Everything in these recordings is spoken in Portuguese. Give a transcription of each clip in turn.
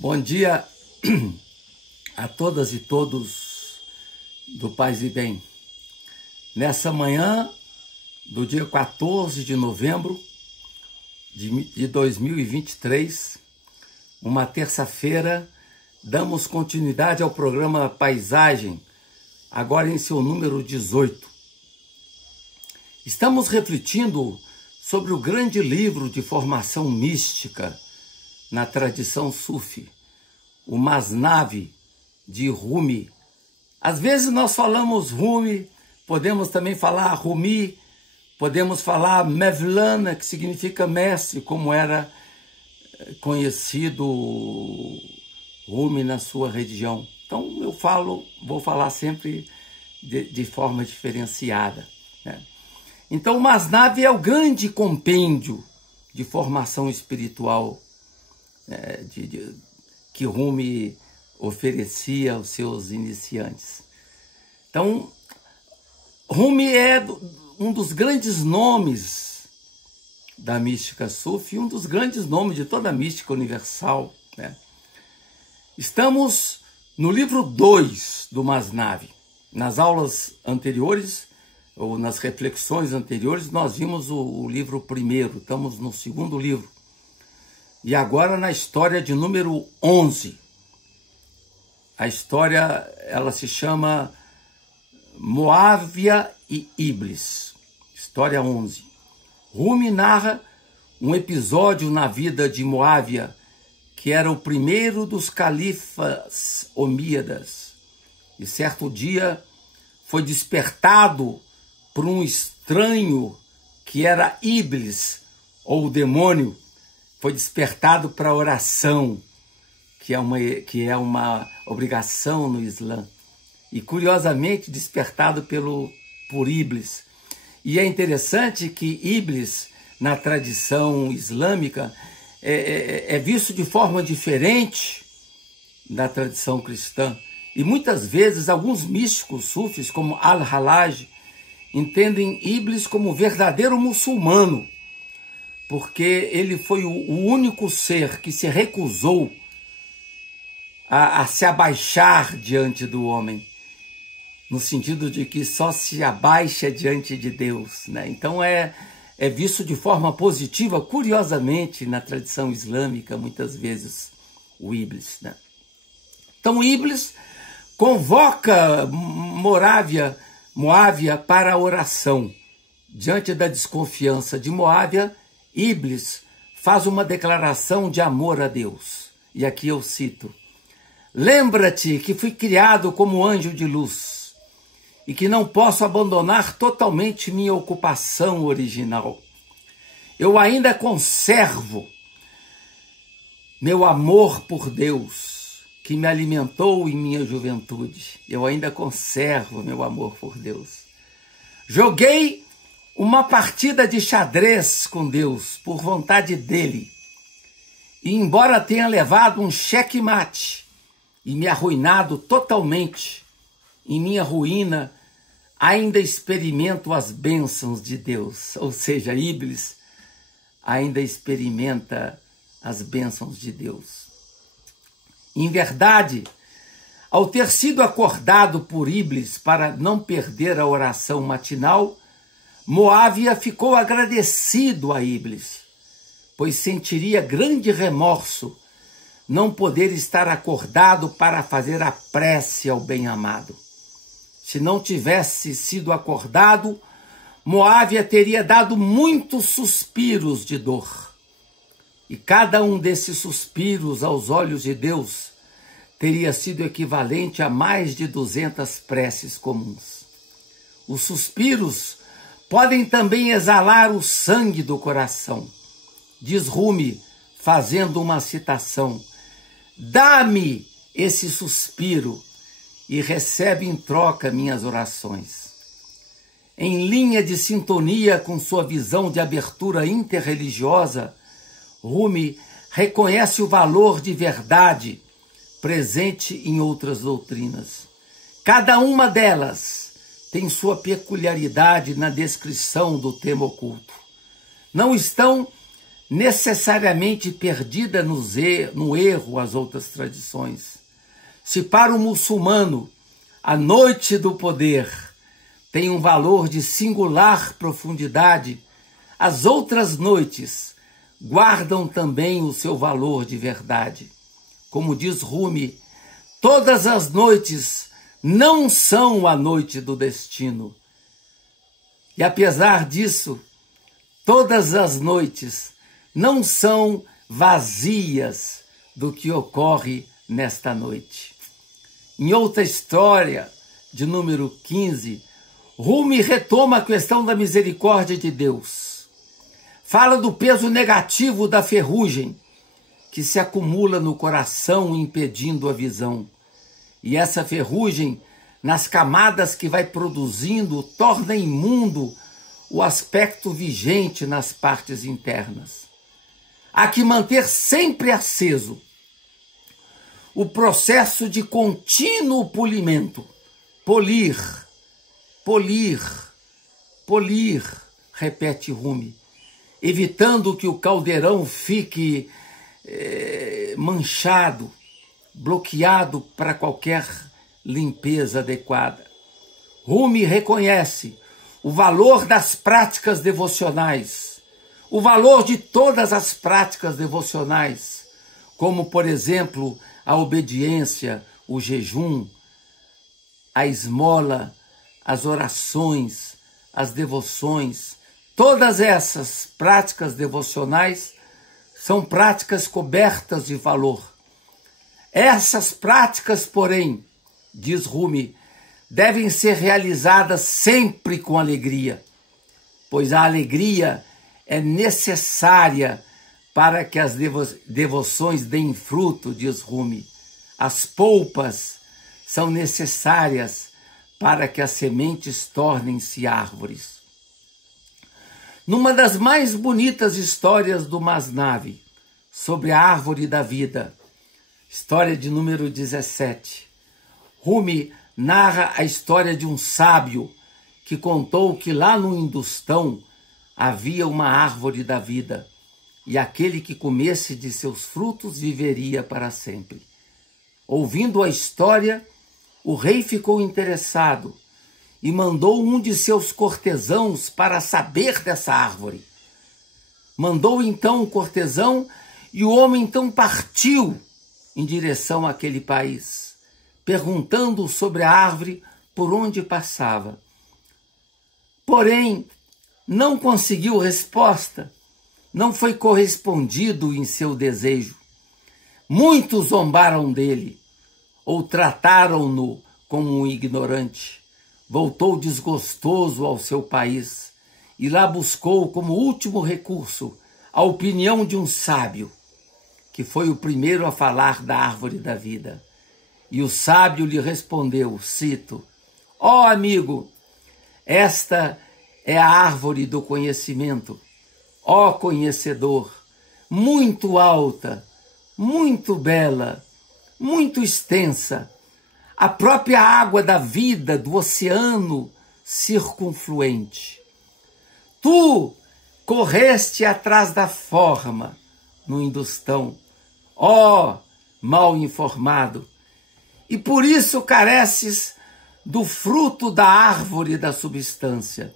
Bom dia a todas e todos do Paz e Bem. Nessa manhã do dia 14 de novembro de 2023, uma terça-feira, damos continuidade ao programa Paisagem, agora em seu número 18. Estamos refletindo sobre o grande livro de formação mística na tradição sufi, o Masnavi, de Rumi. Às vezes nós falamos Rumi, podemos também falar Rumi, podemos falar Mevlana, que significa mestre, como era conhecido Rumi na sua região. Então vou falar sempre de forma diferenciada, né? Então o Masnavi é o grande compêndio de formação espiritual que Rumi oferecia aos seus iniciantes. Então, Rumi é um dos grandes nomes da mística sufi, um dos grandes nomes de toda a mística universal, né? Estamos no livro 2 do Masnavi. Nas aulas anteriores, ou nas reflexões anteriores, nós vimos o livro primeiro, estamos no segundo livro. E agora na história de número 11. A história, ela se chama Moávia e Iblis. História 11. Rumi narra um episódio na vida de Moávia, que era o primeiro dos califas omíadas. E certo dia foi despertado por um estranho que era Iblis, ou o demônio. Foi despertado para a oração, que é uma obrigação no Islã. E, curiosamente, despertado por Iblis. E é interessante que Iblis, na tradição islâmica, é visto de forma diferente da tradição cristã. E, muitas vezes, alguns místicos sufis, como Al-Halaj, entendem Iblis como verdadeiro muçulmano, porque ele foi o único ser que se recusou a se abaixar diante do homem, no sentido de que só se abaixa diante de Deus, né? Então é visto de forma positiva, curiosamente, na tradição islâmica, muitas vezes, o Iblis, né? Então Iblis convoca Moávia para a oração. Diante da desconfiança de Moávia, Iblis faz uma declaração de amor a Deus. E aqui eu cito: lembra-te que fui criado como anjo de luz e que não posso abandonar totalmente minha ocupação original. Eu ainda conservo meu amor por Deus, que me alimentou em minha juventude. Eu ainda conservo meu amor por Deus. Joguei uma partida de xadrez com Deus, por vontade dele. E embora tenha levado um checkmate e me arruinado totalmente, em minha ruína ainda experimento as bênçãos de Deus. Ou seja, Iblis ainda experimenta as bênçãos de Deus. Em verdade, ao ter sido acordado por Iblis para não perder a oração matinal, Moávia ficou agradecido a Iblis, pois sentiria grande remorso não poder estar acordado para fazer a prece ao bem-amado. Se não tivesse sido acordado, Moávia teria dado muitos suspiros de dor. E cada um desses suspiros aos olhos de Deus teria sido equivalente a mais de 200 preces comuns. Os suspiros podem também exalar o sangue do coração. Diz Rumi, fazendo uma citação: dá-me esse suspiro e recebe em troca minhas orações. Em linha de sintonia com sua visão de abertura interreligiosa, Rumi reconhece o valor de verdade presente em outras doutrinas. Cada uma delas tem sua peculiaridade na descrição do tema oculto. Não estão necessariamente perdida no erro as outras tradições. Se para o muçulmano a noite do poder tem um valor de singular profundidade, as outras noites guardam também o seu valor de verdade. Como diz Rumi, todas as noites não são a noite do destino. E apesar disso, todas as noites não são vazias do que ocorre nesta noite. Em outra história, de número 15, Rumi retoma a questão da misericórdia de Deus. Fala do peso negativo da ferrugem que se acumula no coração impedindo a visão. E essa ferrugem, nas camadas que vai produzindo, torna imundo o aspecto vigente nas partes internas. Há que manter sempre aceso o processo de contínuo polimento. Polir, polir, polir, repete Rumi, evitando que o caldeirão fique manchado, bloqueado para qualquer limpeza adequada. Rumi reconhece o valor das práticas devocionais, o valor de todas as práticas devocionais, como, por exemplo, a obediência, o jejum, a esmola, as orações, as devoções. Todas essas práticas devocionais são práticas cobertas de valor. Essas práticas, porém, diz Rumi, devem ser realizadas sempre com alegria, pois a alegria é necessária para que as devoções deem fruto, diz Rumi. As polpas são necessárias para que as sementes tornem-se árvores. Numa das mais bonitas histórias do Masnavi, sobre a árvore da vida, história de número 17, Rumi narra a história de um sábio que contou que lá no Hindustão havia uma árvore da vida, e aquele que comesse de seus frutos viveria para sempre. Ouvindo a história, o rei ficou interessado e mandou um de seus cortesãos para saber dessa árvore. Mandou então o cortesão e o homem então partiu em direção àquele país, perguntando sobre a árvore por onde passava. Porém, não conseguiu resposta, não foi correspondido em seu desejo. Muitos zombaram dele ou trataram-no como um ignorante. Voltou desgostoso ao seu país e lá buscou como último recurso a opinião de um sábio, que foi o primeiro a falar da árvore da vida. E o sábio lhe respondeu, cito, ó amigo, esta é a árvore do conhecimento, ó conhecedor, muito alta, muito bela, muito extensa, a própria água da vida do oceano circunfluente. Tu correste atrás da forma no Hindustão, ó mal informado, e por isso careces do fruto da árvore da substância.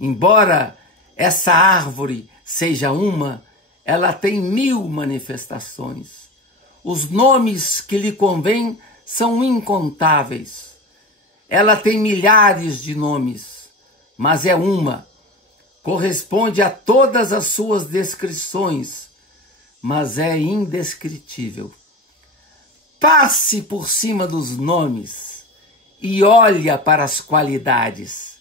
Embora essa árvore seja uma, ela tem 1000 manifestações. Os nomes que lhe convêm são incontáveis. Ela tem milhares de nomes, mas é uma. Corresponde a todas as suas descrições, mas é indescritível. Passe por cima dos nomes e olha para as qualidades,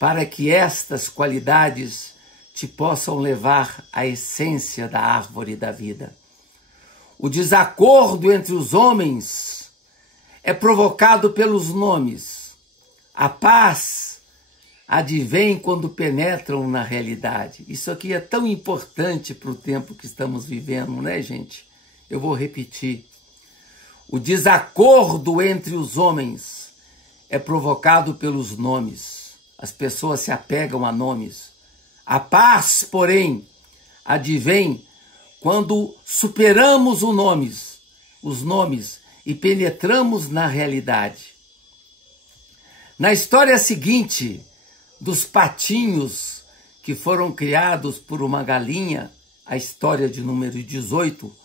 para que estas qualidades te possam levar à essência da árvore da vida. O desacordo entre os homens é provocado pelos nomes. A paz advém quando penetram na realidade. Isso aqui é tão importante para o tempo que estamos vivendo, né, gente? Eu vou repetir. O desacordo entre os homens é provocado pelos nomes. As pessoas se apegam a nomes. A paz, porém, advém quando superamos os nomes e penetramos na realidade. Na história seguinte, dos patinhos que foram criados por uma galinha, a história de número 18,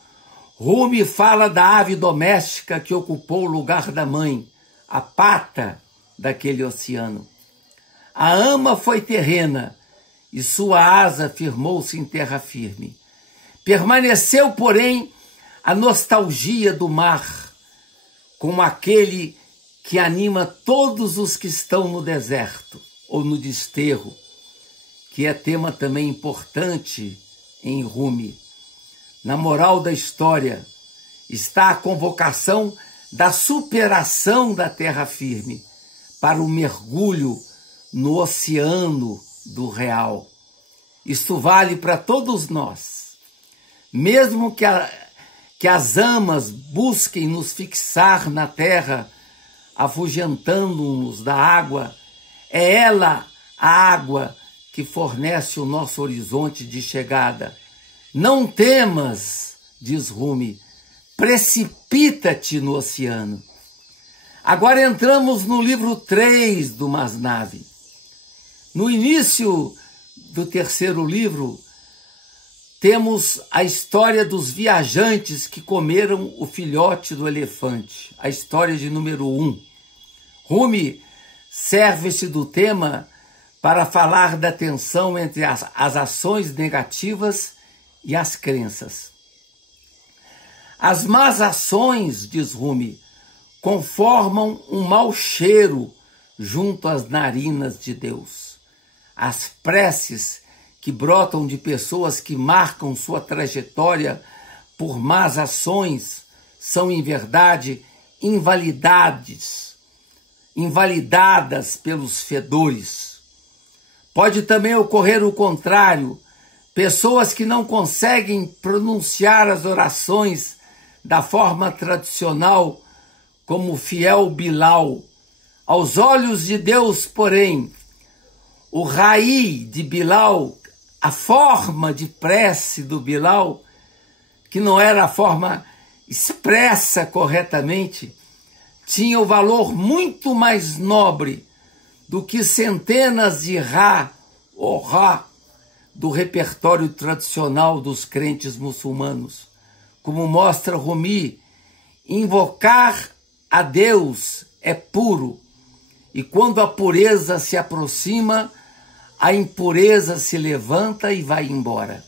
Rumi fala da ave doméstica que ocupou o lugar da mãe, a pata daquele oceano. A ama foi terrena e sua asa firmou-se em terra firme. Permaneceu, porém, a nostalgia do mar, como aquele que anima todos os que estão no deserto ou no desterro, que é tema também importante em Rumi. Na moral da história está a convocação da superação da terra firme para o mergulho no oceano do real. Isto vale para todos nós. Mesmo que as amas busquem nos fixar na terra, afugentando-nos da água, é ela, a água, que fornece o nosso horizonte de chegada. Não temas, diz Rumi, precipita-te no oceano. Agora entramos no livro 3 do Masnavi. No início do terceiro livro, temos a história dos viajantes que comeram o filhote do elefante, a história de número 1. Rumi serve-se do tema para falar da tensão entre as ações negativas e as crenças. As más ações, diz Rumi, conformam um mau cheiro junto às narinas de Deus. As preces que brotam de pessoas que marcam sua trajetória por más ações são, em verdade, invalidadas pelos fedores. Pode também ocorrer o contrário, pessoas que não conseguem pronunciar as orações da forma tradicional, como o fiel Bilal. Aos olhos de Deus, porém, o raí de Bilal, a forma de prece do Bilal, que não era a forma expressa corretamente, tinha o valor muito mais nobre do que centenas de Ra ou Ra do repertório tradicional dos crentes muçulmanos. Como mostra Rumi, invocar a Deus é puro, e quando a pureza se aproxima, a impureza se levanta e vai embora.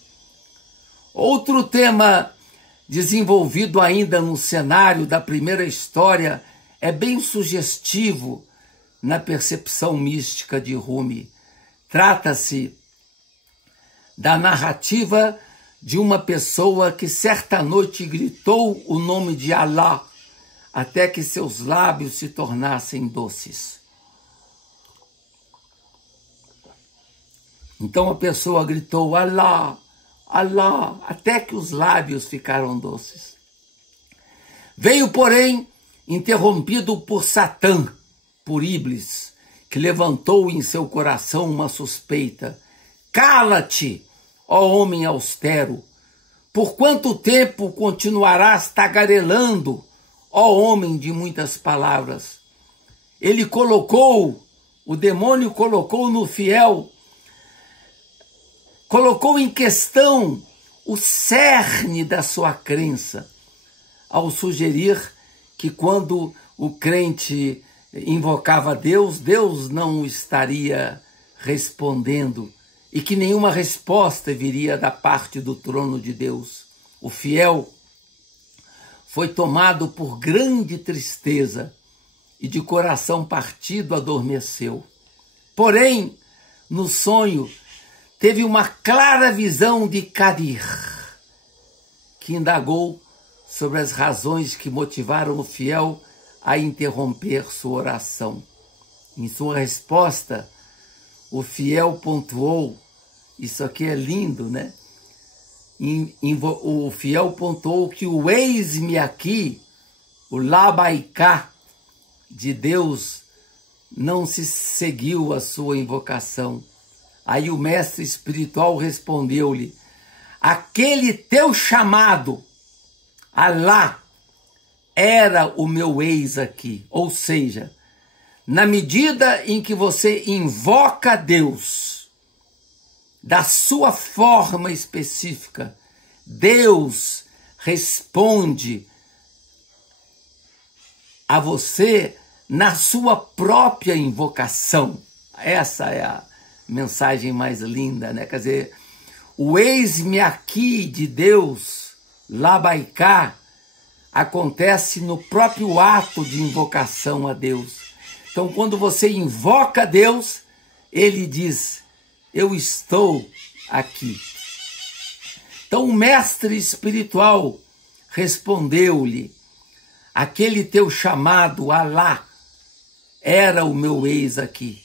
Outro tema desenvolvido ainda no cenário da primeira história é bem sugestivo na percepção mística de Rumi. Trata-se da narrativa de uma pessoa que certa noite gritou o nome de Allah até que seus lábios se tornassem doces. Então a pessoa gritou Allah, Allah, até que os lábios ficaram doces. Veio, porém, interrompido por Satã, por Iblis, que levantou em seu coração uma suspeita. Cala-te, ó homem austero! Por quanto tempo continuarás tagarelando, ó homem de muitas palavras? O demônio colocou no fiel, colocou em questão o cerne da sua crença, ao sugerir que quando o crente invocava Deus, Deus não estaria respondendo e que nenhuma resposta viria da parte do trono de Deus. O fiel foi tomado por grande tristeza e de coração partido adormeceu. Porém, no sonho, teve uma clara visão de Qadir, que indagou sobre as razões que motivaram o fiel a interromper sua oração. Em sua resposta, o fiel pontuou, isso aqui é lindo, né? O fiel pontuou que o eis-me aqui, o Labaiká de Deus, não se seguiu a sua invocação. Aí o mestre espiritual respondeu-lhe: aquele teu chamado, Alá, era o meu eis aqui. Ou seja, na medida em que você invoca Deus da sua forma específica, Deus responde a você na sua própria invocação. Essa é a mensagem mais linda, né? Quer dizer, o eis-me aqui de Deus, Labaiká, acontece no próprio ato de invocação a Deus. Então, quando você invoca Deus, ele diz, eu estou aqui. Então, o mestre espiritual respondeu-lhe, aquele teu chamado, Alá, era o meu eis aqui,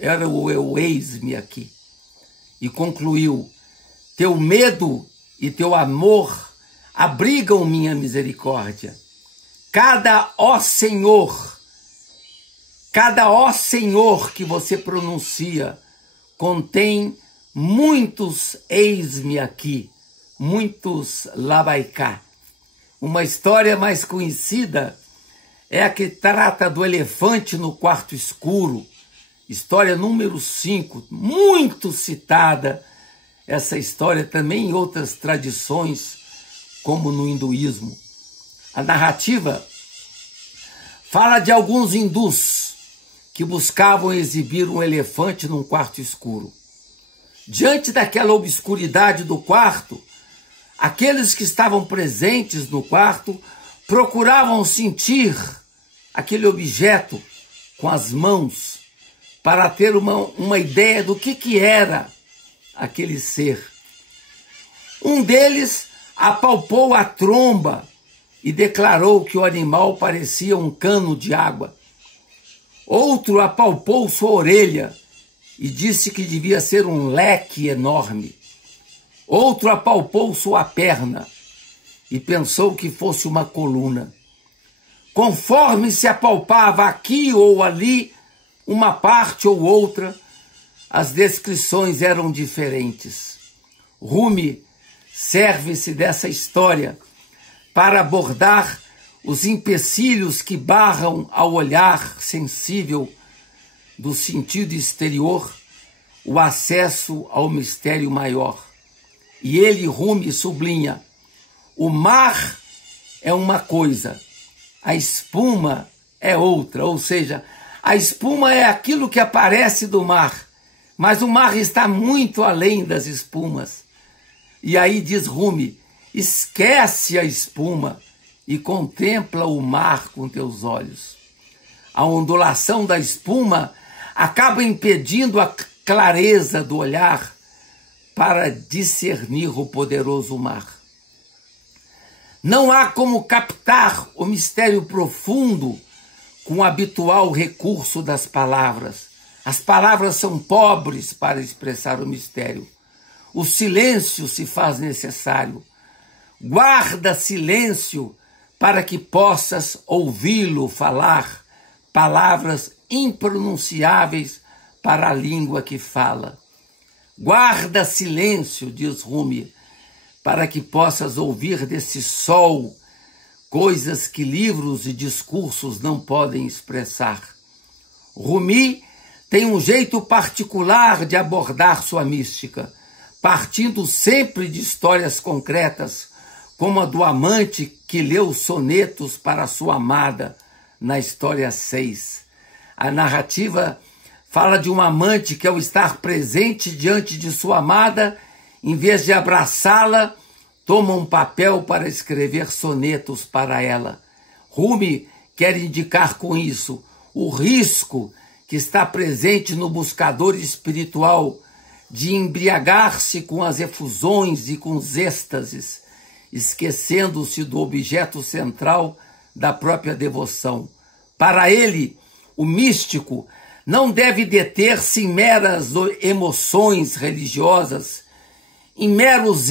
era o eu eis-me aqui. E concluiu, teu medo e teu amor abrigam minha misericórdia. Cada ó Senhor que você pronuncia contém muitos eis-me aqui, muitos Labaiká. Uma história mais conhecida é a que trata do elefante no quarto escuro, história número 5, muito citada, essa história também em outras tradições, como no hinduísmo. A narrativa fala de alguns hindus que buscavam exibir um elefante num quarto escuro. Diante daquela obscuridade do quarto, aqueles que estavam presentes no quarto procuravam sentir aquele objeto com as mãos para ter uma ideia do que era aquele ser. Um deles apalpou a tromba e declarou que o animal parecia um cano de água. Outro apalpou sua orelha e disse que devia ser um leque enorme. Outro apalpou sua perna e pensou que fosse uma coluna. Conforme se apalpava aqui ou ali, uma parte ou outra, as descrições eram diferentes. Rumi serve-se dessa história para abordar os empecilhos que barram ao olhar sensível do sentido exterior o acesso ao mistério maior. E ele, Rumi, sublinha, o mar é uma coisa, a espuma é outra, ou seja, a espuma é aquilo que aparece do mar, mas o mar está muito além das espumas. E aí diz Rumi, esquece a espuma e contempla o mar com teus olhos. A ondulação da espuma acaba impedindo a clareza do olhar para discernir o poderoso mar. Não há como captar o mistério profundo com o habitual recurso das palavras. As palavras são pobres para expressar o mistério. O silêncio se faz necessário. Guarda silêncio para que possas ouvi-lo falar palavras impronunciáveis para a língua que fala. Guarda silêncio, diz Rumi, para que possas ouvir desse sol coisas que livros e discursos não podem expressar. Rumi tem um jeito particular de abordar sua mística, partindo sempre de histórias concretas, como a do amante que leu sonetos para sua amada, na história 6. A narrativa fala de um amante que, ao estar presente diante de sua amada, em vez de abraçá-la, toma um papel para escrever sonetos para ela. Rumi quer indicar com isso o risco que está presente no buscador espiritual de embriagar-se com as efusões e com os êxtases, esquecendo-se do objeto central da própria devoção. Para ele, o místico não deve deter-se em meras emoções religiosas, em meros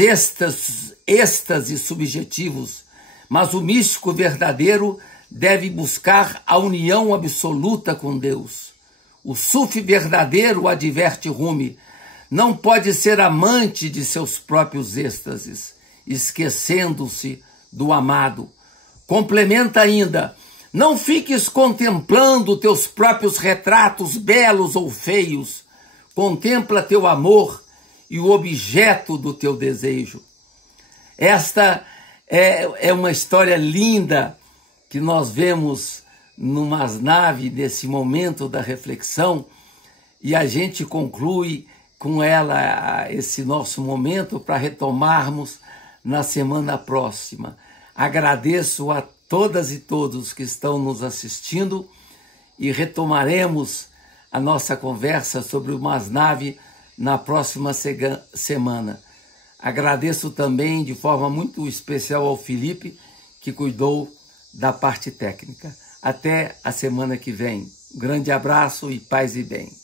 êxtases subjetivos, mas o místico verdadeiro deve buscar a união absoluta com Deus. O sufi verdadeiro, adverte Rumi, não pode ser amante de seus próprios êxtases, esquecendo-se do amado. Complementa ainda: não fiques contemplando teus próprios retratos belos ou feios. Contempla teu amor e o objeto do teu desejo. Esta é uma história linda que nós vemos no Masnavi, nesse momento da reflexão, e a gente conclui com ela esse nosso momento para retomarmos na semana próxima. Agradeço a todas e todos que estão nos assistindo e retomaremos a nossa conversa sobre o Masnavi na próxima semana. Agradeço também de forma muito especial ao Felipe, que cuidou da parte técnica. Até a semana que vem. Um grande abraço e paz e bem.